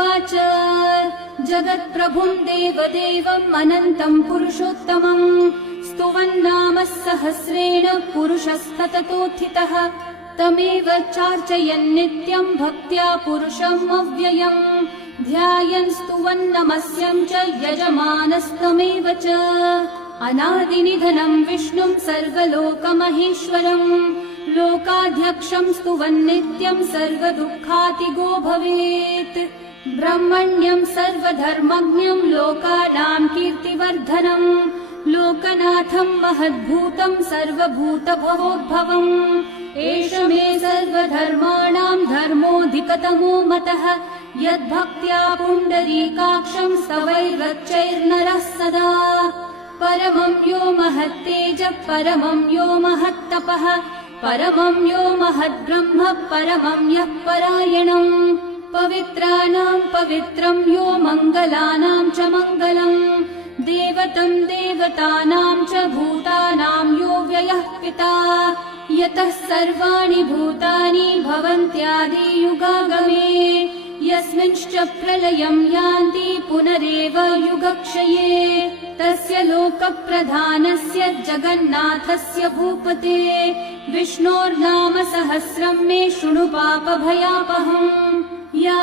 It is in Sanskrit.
उवाच जगत्प्रभुं देवदेवम् अनन्तम् पुरुषोत्तमम् स्तुवन्नाम सहस्रेण पुरुषस्तततोत्थितः तमेव चार्चयन् नित्यम् भक्त्या पुरुषम् अव्ययम् ध्यायन् स्तुवन् नमस्यम् च यजमानस्तमेव च अनादिनिधनम् विष्णुम् सर्वलोकमहेश्वरम् लोकाध्यक्षम् स्तुवन् नित्यम् सर्वदुःखातिगो भवेत् ब्रह्मण्यम् सर्वधर्मज्ञम् लोकानाम् कीर्तिवर्धनम् लोकनाथम् महद्भूतम् सर्वभूतभवोद्भवम् एष मे सर्वधर्माणाम् धर्मोऽधिकतमो मतः यद्भक्त्या पुण्डरीकाक्षम् स्तवैर्रच्चैर्नरः सदा परमं यो महत्तेजः परमं यो महत्तपः परमं यो महद्ब्रह्म परमं यः परायणम् पवित्राणाम् पवित्रम् यो मङ्गलानाम् च मङ्गलम् देवतम् देवतानाम् च भूतानाम् यो व्ययः पिता यतः सर्वाणि भूतानि भवन्त्यादियुगागमे यस्मिंश्च प्रलयम् यान्ति पुनरेव युगक्षये तस्य लोकप्रधानस्य जगन्नाथस्य भूपते विष्णोर्नाम सहस्रम् मे शृणु पापभयापहम् या